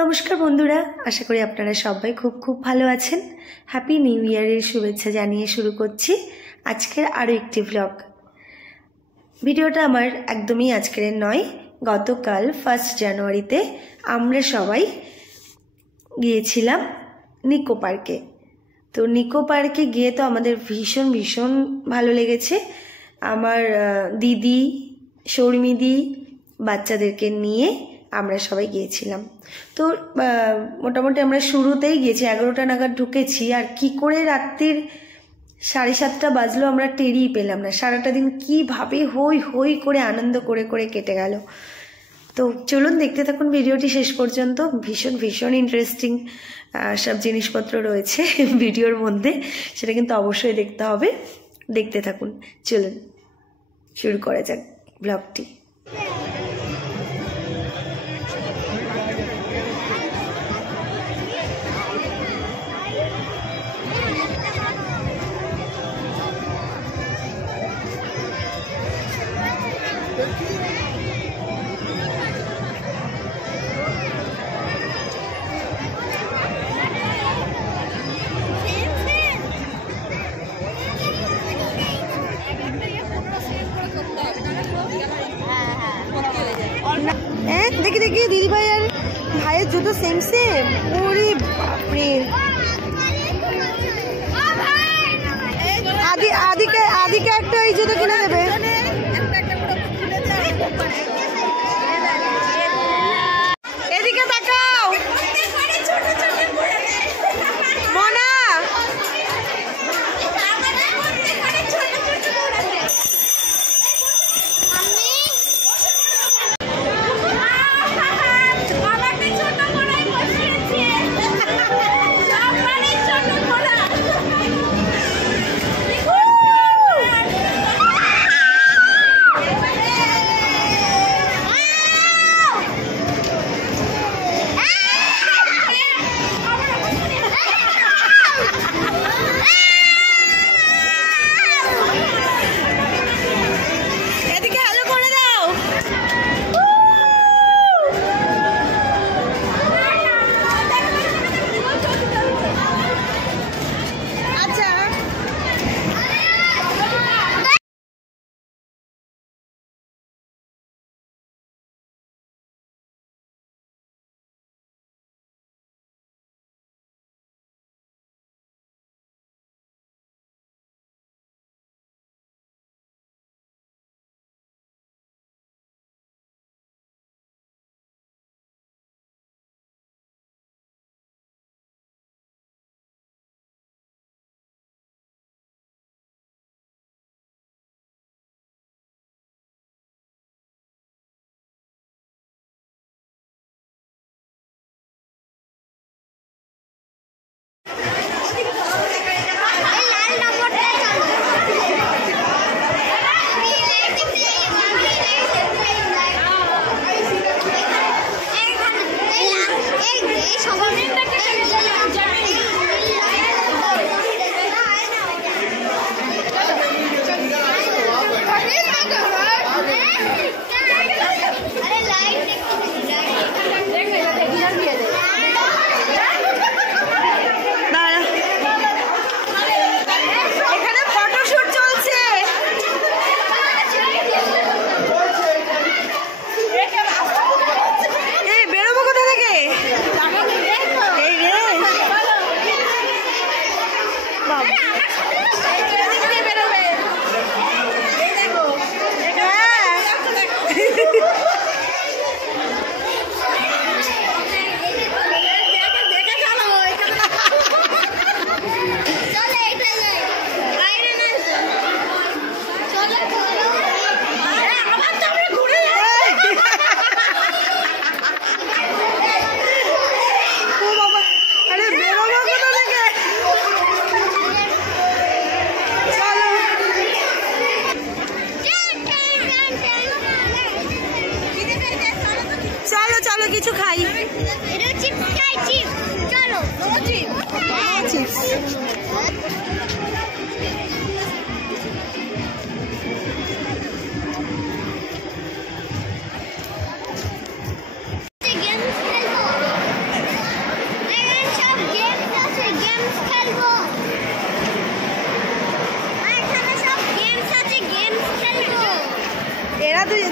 নমস্কার বন্ধুরা, আশা করি আপনারা সবাই খুব খুব ভালো আছেন। হ্যাপি নিউ ইয়ারের শুভেচ্ছা জানিয়ে শুরু করছি আজকের আরও একটি ব্লগ। ভিডিওটা আমার একদমই আজকের নয়, গতকাল 1 জানুয়ারিতে আমরা সবাই গিয়েছিলাম নিকো পার্কে। তো নিকো পার্কে গিয়ে তো আমাদের ভীষণ ভীষণ ভালো লেগেছে। আমার দিদি, শর্মিদি, বাচ্চাদেরকে নিয়ে আমরা সবাই গিয়েছিলাম। তো মোটামুটি আমরা শুরুতেই গিয়েছি, 11টা নাগাদ ঢুকেছি। আর কি করে রাত্রির 7:30 বাজলো আমরা টেরই পেলাম না। সারাটা দিন কীভাবে হই হই করে আনন্দ করে করে কেটে গেল। তো চলুন দেখতে থাকুন ভিডিওটি শেষ পর্যন্ত। ভীষণ ভীষণ ইন্টারেস্টিং সব জিনিসপত্র রয়েছে ভিডিওর মধ্যে, সেটা কিন্তু অবশ্যই দেখতে হবে। দেখতে থাকুন, চলুন শুরু করা যাক ব্লগটি। দেখি দেখি দিদি ভাই আর ভাইয়ের জুতো সেম সেম। ওরে বাপরে, আদিকে একটা এই জুতো কিনে দেবে। এদিকে তাকাও মনা।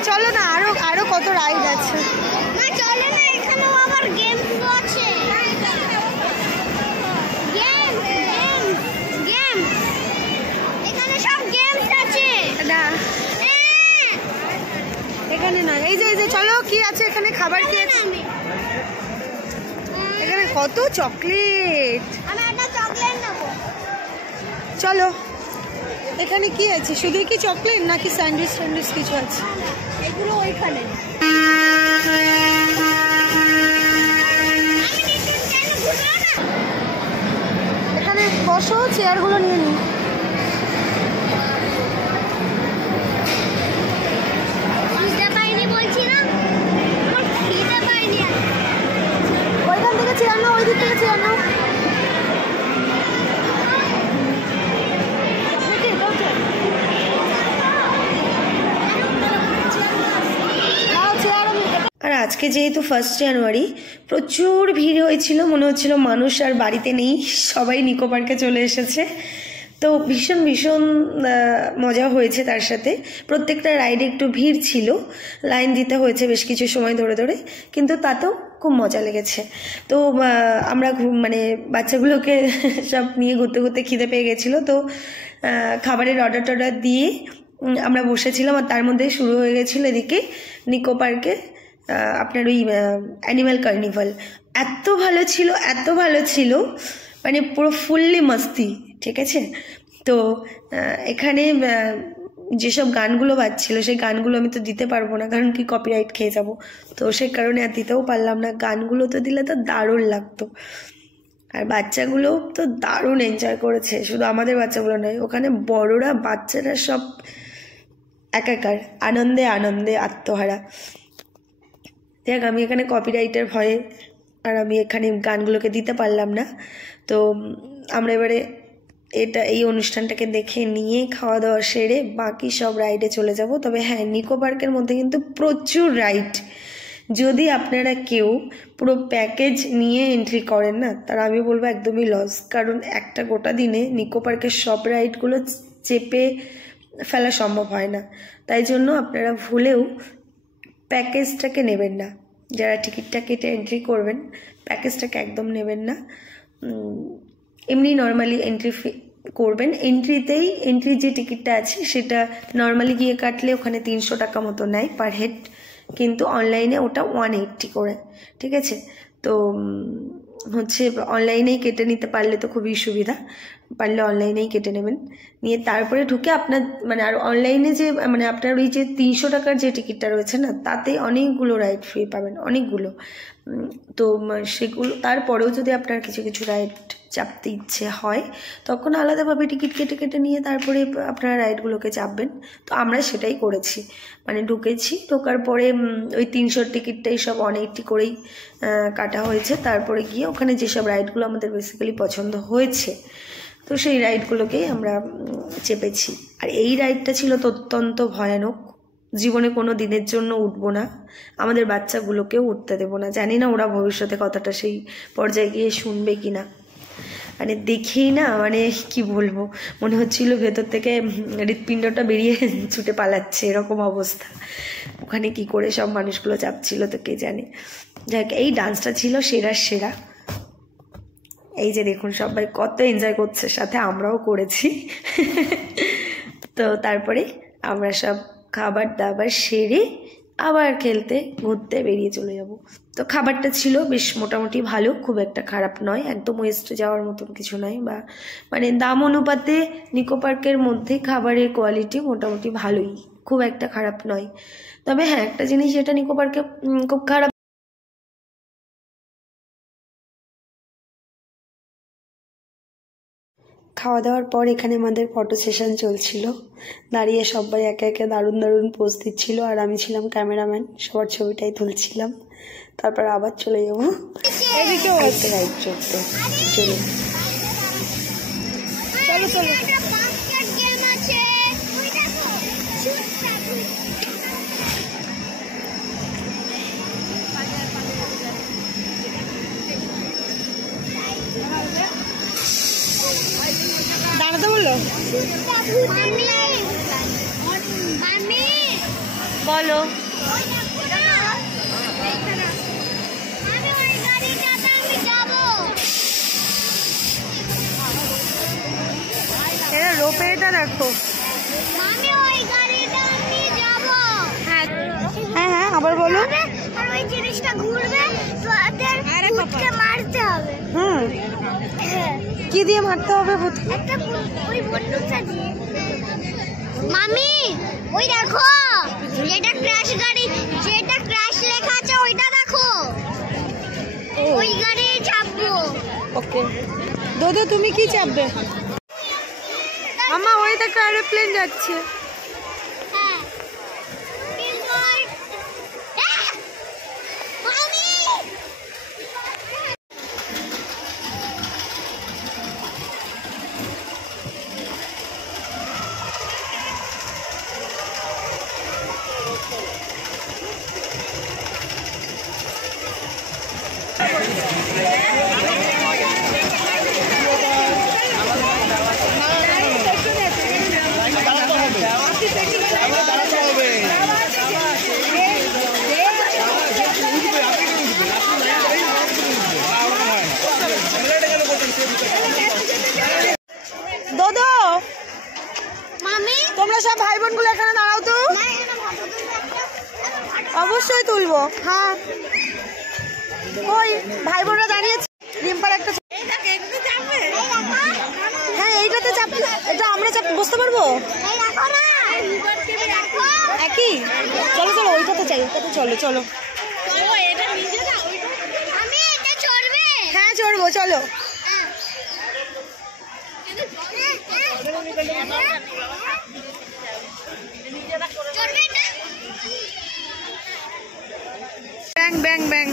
চলো না, আরো আরো কত রাইড আছে। না চলে না, এখানেও আবার গেম আছে। গেম গেম গেম, এখানে সব গেমস আছে। না এখানে নয়, এই যে চলো কি আছে এখানে, খাবার কি আছে এখানে, কত চকলেট। আমি একটা চকলেট নেব। চলো এখানে কি আছে, শুধু কি চকলেট নাকি স্যান্ডউইচ স্যান্ডউইচ কিছু আছে? এগুলো ওইখানে। এখানে বসো, চেয়ারগুলো নিয়ে নিই। বুঝতে পারিনি বলছি না, আমার খিদে পাইনি। ওইখান থেকে চেয়ার নাও, ওই দিক থেকে চেয়ার নাও। আর আজকে যেহেতু 1 জানুয়ারি প্রচুর ভিড় হয়েছিল, মনে হচ্ছিল মানুষ আর বাড়িতে নেই, সবাই নিকো পার্কে চলে এসেছে। তো ভীষণ ভীষণ মজা হয়েছে। তার সাথে প্রত্যেকটা রাইডে একটু ভিড় ছিল, লাইন দিতে হয়েছে বেশ কিছু সময় ধরে ধরে, কিন্তু তাতেও খুব মজা লেগেছে। তো আমরা মানে বাচ্চাগুলোকে সব নিয়ে ঘুরতে ঘুরতে খিদে পেয়ে গেছিলো, তো খাবারের অর্ডার টর্ডার দিয়ে আমরা বসেছিলাম। আর তার মধ্যে শুরু হয়ে গেছিলো এদিকে নিকো পার্কে আপনার ওই অ্যানিম্যাল কার্নিভাল। এত ভালো ছিল, এত ভালো ছিল, মানে পুরো ফুললি মস্তি। ঠিক আছে, তো এখানে যেসব গানগুলো বাজছিল সেই গানগুলো আমি তো দিতে পারবো না, কারণ কি কপিরাইট খেয়ে যাব, তো সেই কারণে আর দিতেও পারলাম না। গানগুলো তো দিলে তো দারুণ লাগতো। আর বাচ্চাগুলো তো দারুণ এনজয় করেছে, শুধু আমাদের বাচ্চাগুলো নয়, ওখানে বড়রা বাচ্চারা সব একাকার, আনন্দে আনন্দে আত্মহারা। দেখ আমি এখানে কপিরাইটের ভয়ে আর আমি এখানে গানগুলোকে দিতে পারলাম না। তো আমরা এবারে এই অনুষ্ঠানটাকে দেখে নিয়ে খাওয়া দাওয়া সেরে বাকি সব রাইডে চলে যাব। তবে হ্যাঁ, নিকো পার্কের মধ্যে কিন্তু প্রচুর রাইড। যদি আপনারা কেউ পুরো প্যাকেজ নিয়ে এন্ট্রি করেন না, তারা আমি বলবো একদমই লস, কারণ একটা গোটা দিনে নিকো পার্কের সব রাইডগুলো চেপে ফেলা সম্ভব হয় না। তাই জন্য আপনারা ভুলেও প্যাকেজটাকে নেবেন না, যারা টিকিটটা কেটে এন্ট্রি করবেন প্যাকেজটাকে একদম নেবেন না। এমনি নর্মালি এন্ট্রি করবেন। এন্ট্রির যে টিকিটটা আছে সেটা নর্মালি গিয়ে কাটলে ওখানে 300 টাকা মতো নেয় পার হেড, কিন্তু অনলাইনে ওটা 180 করে। ঠিক আছে, তো হচ্ছে অনলাইনেই কেটে নিতে পারলে তো খুবই সুবিধা, পারলে অনলাইনেই কেটে নেবেন, নিয়ে তারপরে ঢুকে আপনার মানে আর অনলাইনে যে মানে আপনার ওই যে 300 টাকার যে টিকিটটা রয়েছে না, তাতে অনেকগুলো রাইড ফ্রি পাবেন, অনেকগুলো। তো সেগুলো তারপরেও যদি আপনার কিছু কিছু রাইড চাপতে ইচ্ছে হয় তখন আলাদাভাবে টিকিট কেটে কেটে নিয়ে তারপরে আপনারা রাইডগুলোকে চাপবেন। তো আমরা সেটাই করেছি, মানে ঢোকার পরে ওই 300 টিকিটটাই সব 180 করেই কাটা হয়েছে। তারপরে গিয়ে ওখানে যেসব রাইডগুলো আমাদের বেসিক্যালি পছন্দ হয়েছে, তো সেই রাইডগুলোকেই আমরা চেপেছি। আর এই রাইডটা ছিল তো অত্যন্ত ভয়ানক, জীবনে কোনো দিনের জন্য উঠবো না, আমাদের বাচ্চাগুলোকেও উঠতে দেবো না। জানি না ওরা ভবিষ্যতে কথাটা সেই পর্যায়ে গিয়ে শুনবে কি না। মানে দেখেই না, মানে কি বলবো, মনে হচ্ছিল ভেতর থেকে হৃৎপিণ্ডটা বেরিয়ে ছুটে পালাচ্ছে, এরকম অবস্থা। ওখানে কি করে সব মানুষগুলো চাপছিল তো কে জানে। যাক, এই ডান্সটা ছিল সেরা। এই যে দেখুন সবাই কত এনজয় করছে, সাথে আমরাও করেছি। তো তারপরে আমরা সব খাবার দাবার সেরে আবার খেলতে ঘুরতে বেরিয়ে চলে যাব। তো খাবারটা ছিল বেশ মোটামুটি ভালো, খুব একটা খারাপ নয়, একদম ওয়েস্ট যাওয়ার মতন কিছু নয়, বা মানে দাম অনুপাতে নিকো পার্কের মধ্যে খাবারের কোয়ালিটি মোটামুটি ভালোই, খুব একটা খারাপ নয়। তবে হ্যাঁ, একটা জিনিস যেটা নিকো পার্কে খুব খারাপ, খাওয়া দাওয়ার পর এখানে আমাদের ফটো সেশন চলছিল, দাঁড়িয়ে সবাই একে একে দারুণ দারুণ পোজ দিচ্ছিল, আর আমি ছিলাম ক্যামেরাম্যান, সবার ছবিটাই তুলছিলাম। তারপর আবার চলে যাবো এদিকেও একটা রাইড চলতে। চলো চলো চলো, দাঁড়াতে বললো। বলো। এরা রোপে এটা দেখো। হ্যাঁ হ্যাঁ আবার বলো। আর ওই জিনিসটা ঘুরবে তো ভূতকে মারতে হবে। কি দিয়ে মারতে হবে ভূতকে? একটা ওই বন্দুকটা দিয়ে। মামি ওই দেখো যেটা ক্র্যাশ গাড়ি, যেটা ক্র্যাশ লেখা আছে ওইটা দেখো। ওই গাড়ি চাপবো। ওকে দোদো তুমি কি চাপবে? মামা ওই দেখো এরোপ্লেন যাচ্ছে। হ্যাঁ মামি দোদো মামি তোমরা সব ভাই বোন গুলো এখানে দাঁড়াও তো। অবশ্যই তুলবো। হ্যাঁ ওই ভাই বোনরা দাঁড়িয়েছে। রিম্পার একটা হ্যাঁ এইটাতে চাপতে, এটা আমরা চাপতে বসতে পারবো একই। চলো চলো ওইটাতে চাই, ওইটাতে চলো চলো। হ্যাঁ চড়বো চলো। ব্যাং ব্যাং ব্যাং।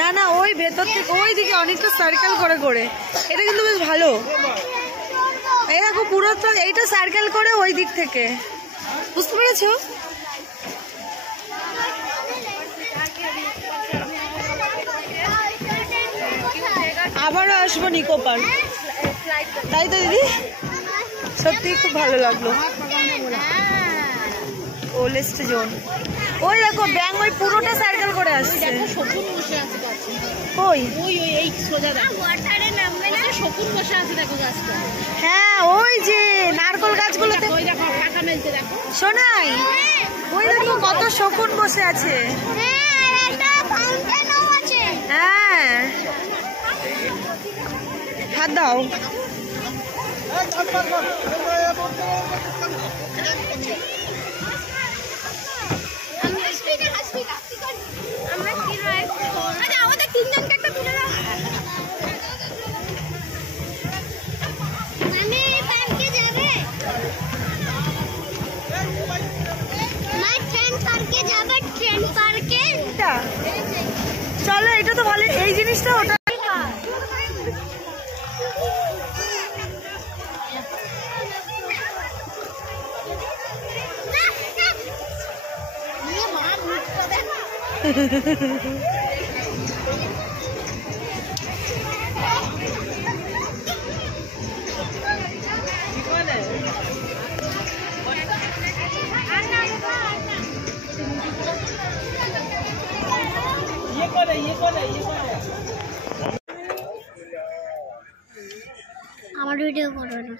না না ওই ভেতর থেকে ওই দিকে অনেকটা সার্কেল করে করে, এটা কিন্তু বেশ ভালো। এই দেখো পুরো তো এইটা সার্কেল করে ওই দিক থেকে, বুঝতে পেরেছো? আবারও আসবো নিকো পার্ক, তাই তো দিদি? সত্যি খুব ভালো লাগলো। ওল্ডেস্ট জোন ওই দেখো ব্যাং ওই পুরোটা সার্কেল করে আসছে। ওই এই সোজা দেখো ওয়াটারে নামবে না, শকুন বসে আছে দেখো গাছটা। হ্যাঁ ওই যে নারকেল গাছগুলোতে ওই দেখো টাকা মেলতে দেখো শোনাই, ওই দেখো কত শকুন বসে আছে। হ্যাঁ আর একটা ফাউন্টেনও আছে। হ্যাঁ হাত দাও। চলো এটা তো ভালো, এই জিনিসটা ওটা আমার ভিডিও করো না,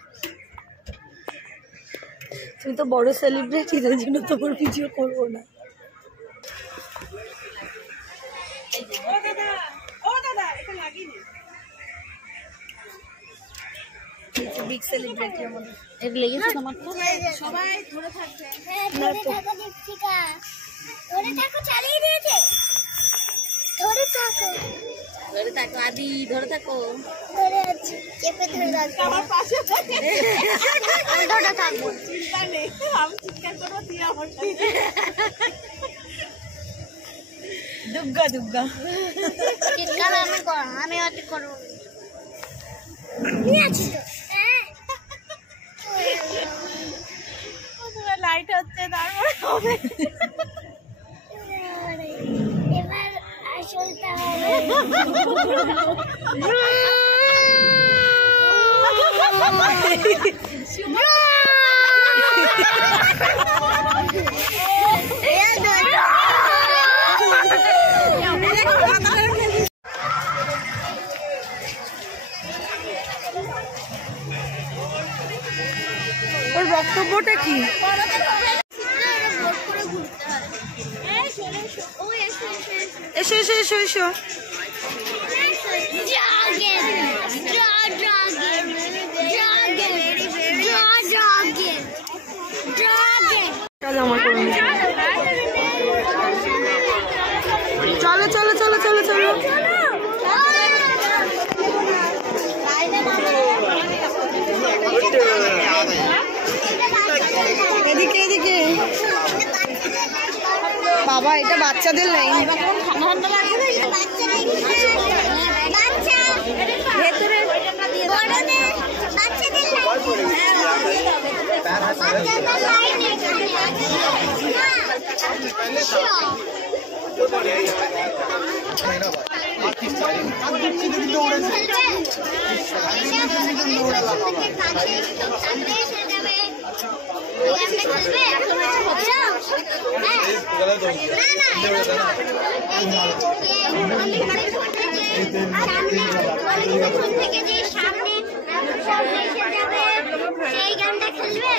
তুমি তো বড় সেলিব্রিটি, তার জন্য তোমার ভিডিও করবো না। বিগ সেলিব্রিটি আমাদের। এর লেগেছে তোমার তো? সবাই ধরে থাকবে। ধরে থাকো দীপিকা, ধরে থাকো, চালিয়ে দিয়েছে। ধরে থাকো, ধরে থাকো আদি, ধরে থাকো। ধরে আছি, চেপে ধরে রাখো। আমার পাশে ধরে থাকবো, চিন্তা নেই, আমি চিৎকার করবো তুই আমার দুগ্গা দুগ্গা চিৎকার আমি করো, আমি অত করবো। নিয়ে আছি তো। হবে। এবার আসলটা ওর বক্তব্যটা কি? এসো এসো এসো এসো। চলো চলো চলো চলো চলো। এদিকে এদিকে। বাবা এটা বাচ্চাদের লাইন। ভেতরে সেই গানটা খেলবে।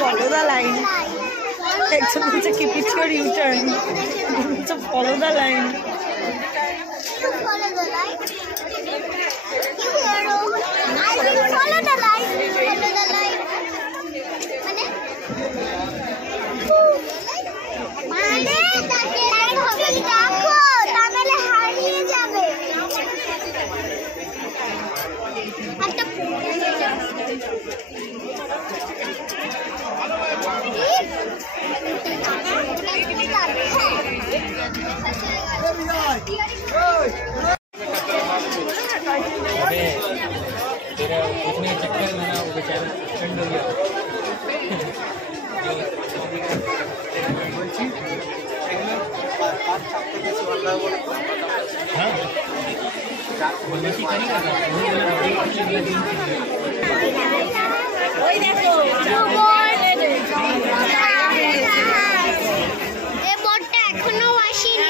Follow the line. It's a keep it your U-turn. It's a follow the line. Follow the line. You hero. I will follow the line. Follow the line. মানে তাকে লাইন হবে দেখো তাহলে হারিয়ে যাবে। একটা तेरा उतने चक्कर में ना वो बेचारा ठंड हो गया। हाँ वैसी करेगा এখনো আসেনি।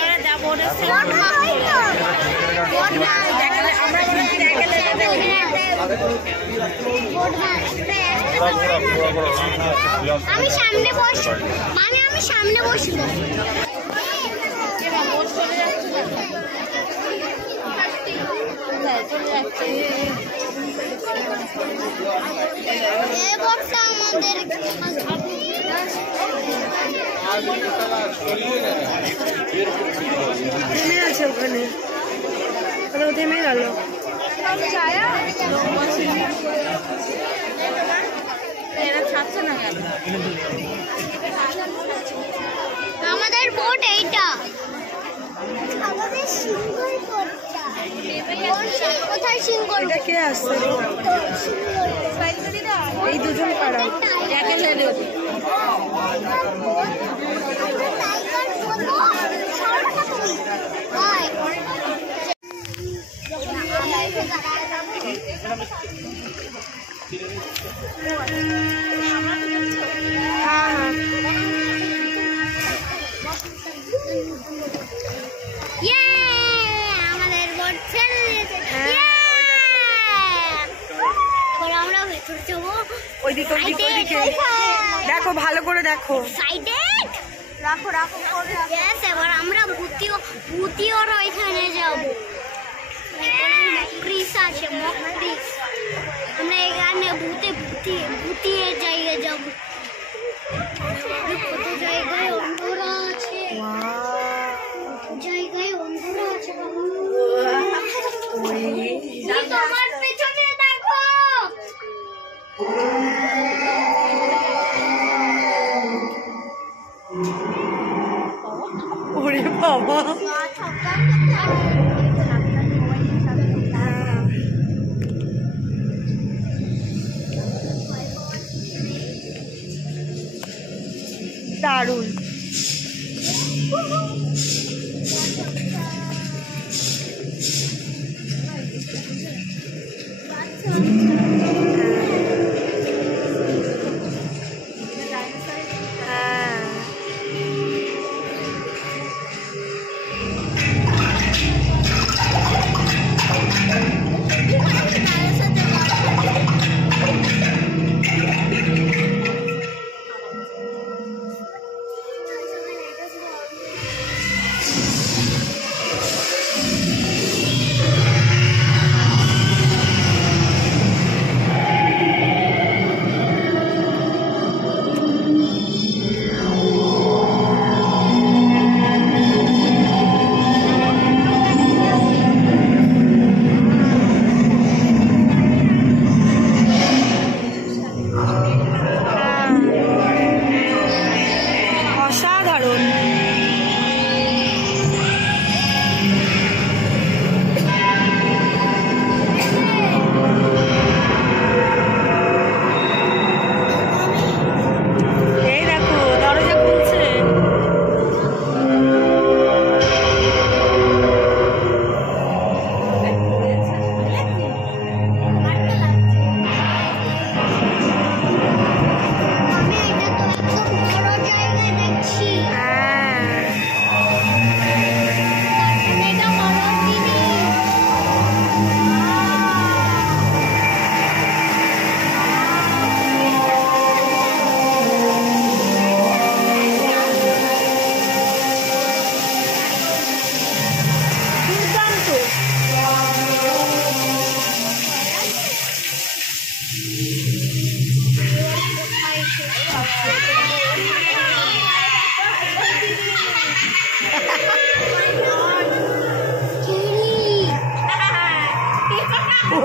আমি সামনে বসবো মানে আমি সামনে বসবো। থেমে আছে ওখানে, থেমে গেল। আমাদের বোট এইটা, আমাদের সিঙ্গল বোটটা। কোথায় সিঙ্গল? এটা কে আসছে? এই দুজন কারা? আমাদের বোট ছেড়ে দিয়েছে। আমরা ভেতরে যাবো। ওইদিকে ওইদিকে ওইদিকে দেখো, ভালো করে দেখো। সাইডে রাখো রাখো। এবার আমরা ভূতিওর ওইখানে যাবো। ক্রিস আছে, ক্রিস। আমরা এখানে ভূতির জায়গায় যাবো। কত জায়গায় অন্ধরা আছে, জায়গায় অন্ধরা আছে। তোমার পেছনে দেখো। দারুণ।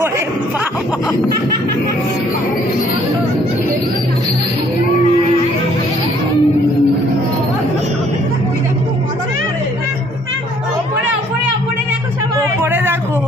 ওরে বাবা, ওপরে দেখো।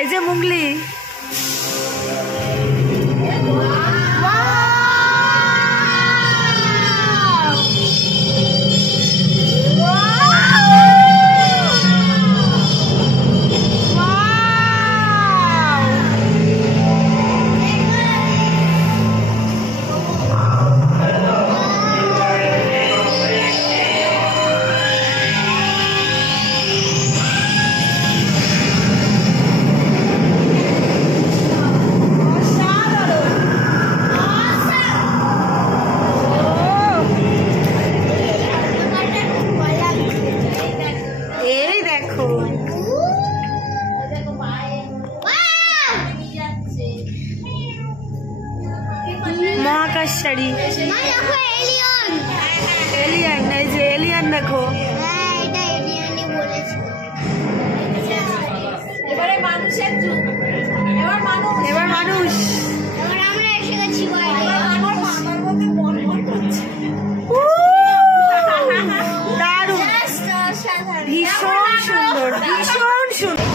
এই যে মুগলি, মহাকাশচারী এলিয়ান, এই যে এলিয়ান দেখো। এবার মানুষ, আমরা এসে গেছি। দারুণ, ভীষণ সুন্দর, ভীষণ সুন্দর।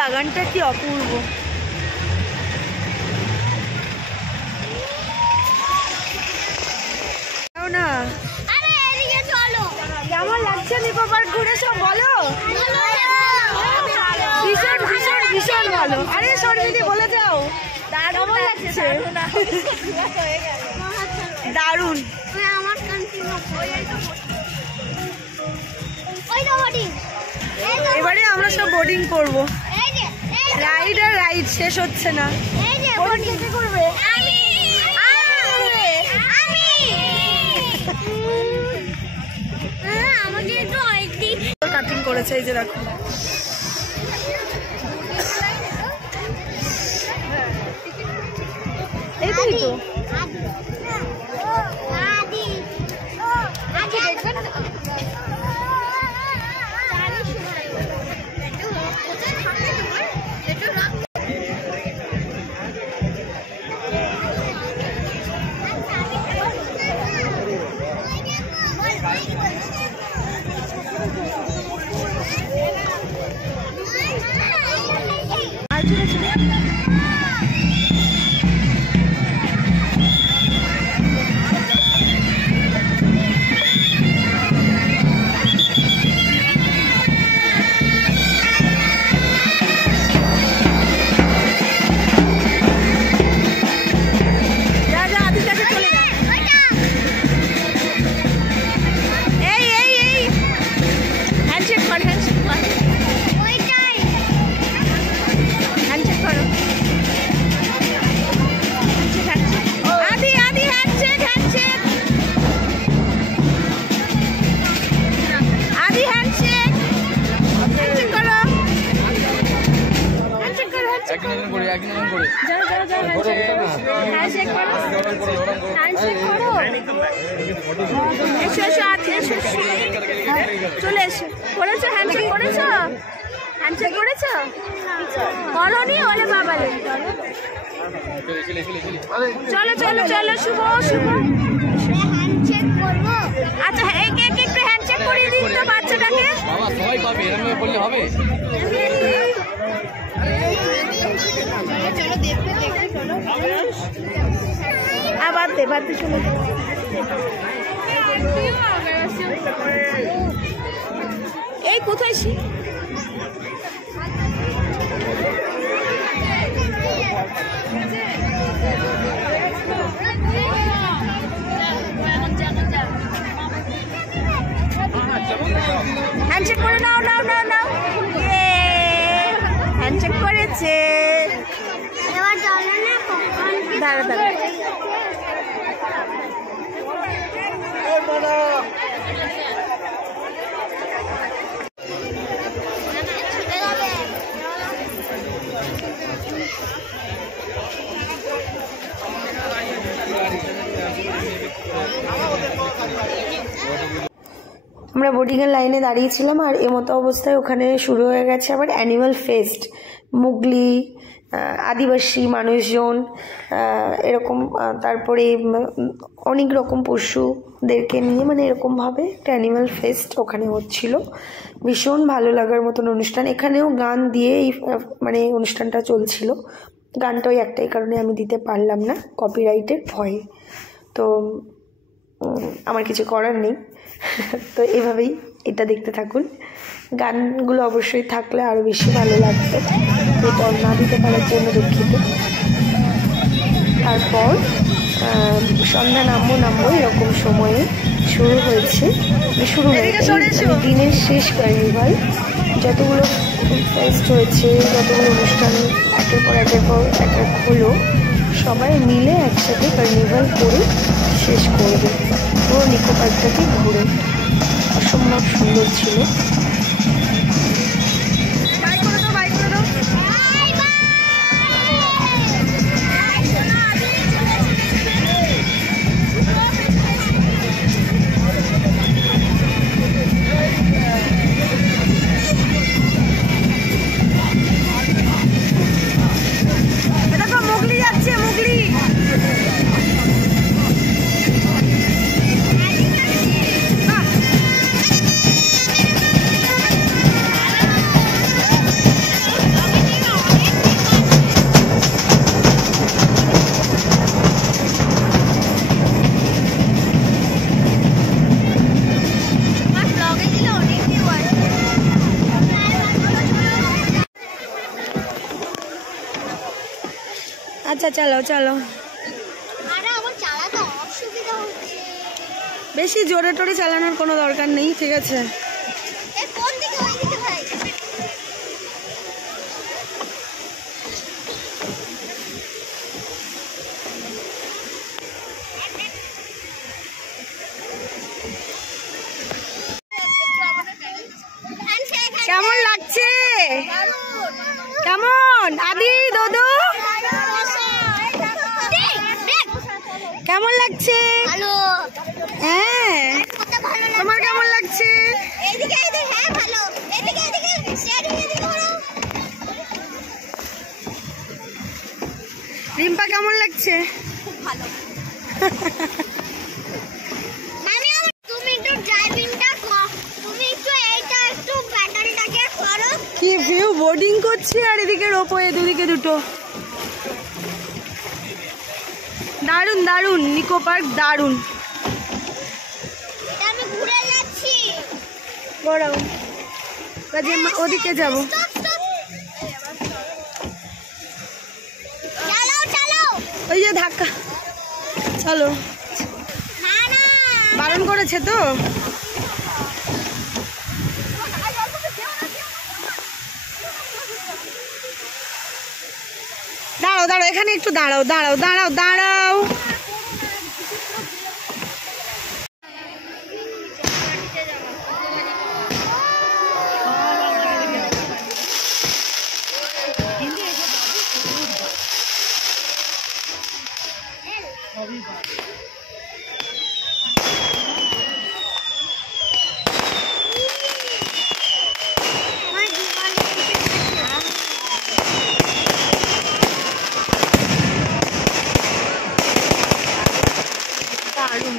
বাগানটা কি অপূর্ব। না কেমন লাগছে নিকো পার্ক ঘুরে সব বলো। ভীষণ ভীষণ ভীষণ ভালো। আরে শর্মিদি বলে যাও কেমন লাগছে। দারুণ। এবারে আমরা সব বোটিং করবো। রাইড আর রাইড শেষ হচ্ছে না। করবে কাটিং করেছে এই যে দেখো। এই তো চলে এসো। করেছো হ্যান্ডশেক করেছো? হ্যান্ডশেক করেছো? করনি? ওলে বাবালে চলো চলো চলো। শুভ শুভ হ্যান্ডশেক করবো। আচ্ছা একে একে একটু হ্যান্ডশেক করিয়ে দিন তো বাচ্চাটাকে। বাবা সবাই পাবে, এরকম বললে হবে? চলো দেখতে দেখতে চলো। আবার দে বাদ দে চলো। এই কোথায় সে? হ্যান্ডশেক করে নাও নাও নাও নাও। হ্যান্ডশেক করেছে। দাঁড়া দাঁড়া। আমরা বোটিংয়ের লাইনে দাঁড়িয়েছিলাম আর এমতো অবস্থায় ওখানে শুরু হয়ে গেছে আবার অ্যানিমাল ফেস্ট। মুগলি আদিবাসী মানুষজন এরকম, তারপরে অনেক রকম পশুদেরকে নিয়ে মানে এরকমভাবে একটা অ্যানিমাল ফেস্ট ওখানে হচ্ছিল। ভীষণ ভালো লাগার মতন অনুষ্ঠান। এখানেও গান দিয়ে মানে অনুষ্ঠানটা চলছিল। গানটা ওই একটাই কারণে আমি দিতে পারলাম না, কপিরাইটের ভয়ে। তো আমার কিছু করার নেই। তো এভাবেই এটা দেখতে থাকুন। গানগুলো অবশ্যই থাকলে আরও বেশি ভালো লাগবে। এটা না দিতে পারার জন্য দুঃখিত। তারপর সন্ধ্যা নামবো এরকম সময়ে শুরু হয়েছে দিনের শেষ কার্নিভাল। যতগুলো ফেস্ট হয়েছে, যতগুলো অনুষ্ঠান একের পর এক হলো, সবাই মিলে একসাথে কার্নিভাল করে শেষ করবে পুরো নিকো পার্কটাকে ঘুরে। অসম্ভব সুন্দর ছিল। মুগলি যাচ্ছে, মুগলি। আচ্ছা চলো চলো। আরে আমার চালাতে অসুবিধা হচ্ছে। বেশি জোরে টোরে চালানোর কোনো দরকার নেই, ঠিক আছে? এ কোন দিকে? ওই দিকে ভাই। কেমন লাগছে? কেমন আদি দোদো কেমন লাগছে? ভালো। হ্যাঁ, কত ভালো লাগছে। তোমার কেমন লাগছে? এইদিকে এইদিকে, হ্যাঁ ভালো। এদিকে এদিকে, স্টিয়ারিং এদিকে ঘোরো। রিম্পা কেমন লাগছে? ভালো। তুমি একটু ড্রাইভিংটা করো, তুমি একটু এইটা একটু প্যাডেলটাকে করো। কি ভিউ, বোর্ডিং করছি আর এদিকে রোপওয়ে দুদিকে দুটো। দারুন দারুন, নিকো পার্ক দারুন। আমি ঘুরে যাচ্ছি। বড়াও কাজে ওদিকে যাব। স্টপ স্টপ, চালাও চালাও। ওই যে ধাক্কা, চলো। না না, বারণ করেছে তো। দাঁড়াও দাঁড়াও, এখানে একটু দাঁড়াও দাঁড়াও দাঁড়াও দাঁড়াও। দারুন।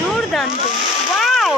দুর্দান্ত, ওয়াও।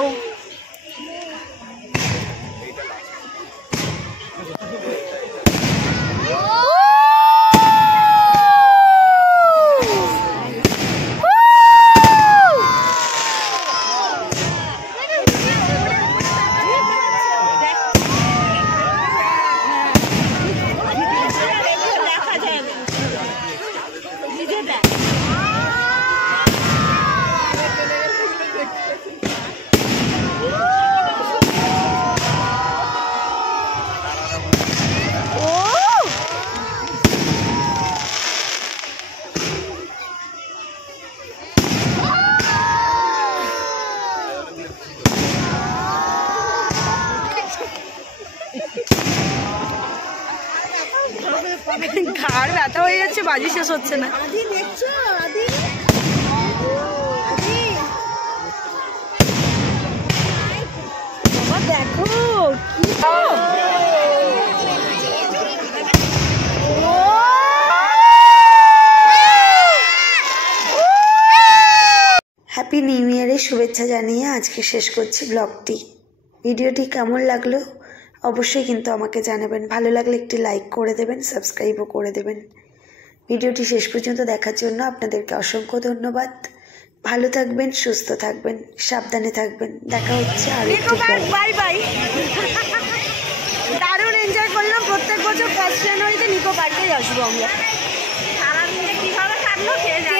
ঘাড় ব্যথা হয়ে যাচ্ছে, বাজি শেষ হচ্ছে না। বাবা দেখো হ্যাপি নিউ ইয়ারের শুভেচ্ছা জানিয়ে আজকে শেষ করছি ব্লগটি। ভিডিওটি কেমন লাগলো অবশ্যই কিন্তু আমাকে জানাবেন। ভালো লাগলে একটি লাইক করে দেবেন, সাবস্ক্রাইবও করে দেবেন। ভিডিওটি শেষ পর্যন্ত দেখার জন্য আপনাদেরকে অসংখ্য ধন্যবাদ। ভালো থাকবেন, সুস্থ থাকবেন, সাবধানে থাকবেন। দেখা হচ্ছে আর বাই বাই। দারুণ এনজয় করলাম। প্রত্যেক বছর 1 জানুয়ারিতে নিকো পার্কেই আসবো আমরা। সারা দিনে কিভাবে কাটলো কে জানে।